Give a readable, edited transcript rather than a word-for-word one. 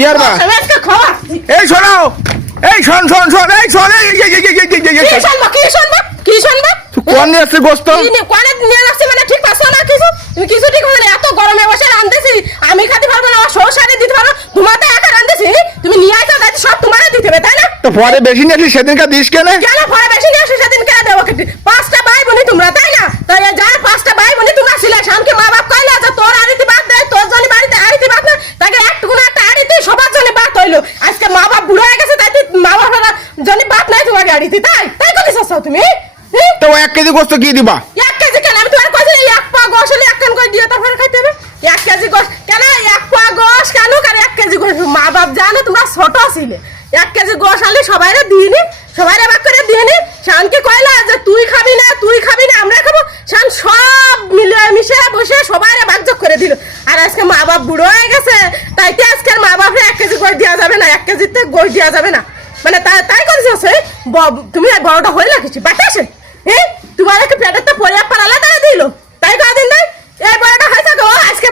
কি আর বা আজকে খাওয়া এই শোনো এই শোন শোন শোন এই শোন কি শুনবা কোন নিয়ে আসছে গোস্ত কোনে নিয়ে আসছে মানে ঠিক পাচ্ছ না কিছু তুমি কিছু ঠিক মানে এত গরমে বসে রাঁধতেছি আমি খেতে পারবো না আমার শ্বশুরে দিতে পারবো তোমাতে একা রাঁধতেছি তুমি নিয়ে আসো তাই সব তোমারে দিতে হবে তাই না তো পরে বেশি নিয়ে আসলি সেদিনকার দিস কেন কেন পরে বেশি নিয়ে আসো সেদিন কেন দেবো পাঁচটা ভাই বোনি তোমরা তাই না তাই যার পাঁচটা ভাই বোনি তোমরা ছিলে শামকে মা বাপ কইলা যে তোর আড়িতে বাদ দেয় তোর জন্য বাড়িতে আড়িতে বাদ না তাকে একটুকুন একটা আড়িতে সবার জন্য বাদ হইলো আজকে মা বাপ বুড়ো হয়ে গেছে তাই মা বাপের জন্য বাদ নাই তোমাকে আড়িতে তাই তাই করিস তুমি তো 1 কেজি গোস্ত কি দিবা 1 কেজি কেন আমি তোমার কইছি 1 পা গোশ হলে 1 কান করে দিও তারপর খাইতে হবে 1 কেজি গোশ কেন 1 পা গোশ কেন করে 1 কেজি গোশ মা বাপ জানে তোমরা ছোট ছিলে 1 কেজি গোশ আনলে সবাইরে দিইনি সবাইরে ভাগ করে দিইনি শানকে কইলা যে তুই খাবি না আমরা খাবো শান সব মিলে মিশে বসে সবাইরে ভাগযোগ করে দিল আর আজকে মা বাপ বুড়ো হয়ে গেছে তাই কি আজকে মা বাপরে 1 কেজি গোশ দেওয়া যাবে না 1 কেজিতে গোশ দেওয়া যাবে না মানে তাই করেছে তুমি বড়টা হইলা কিছু বাতাসে তোমার একটা পেটের তো পরিবার পালালে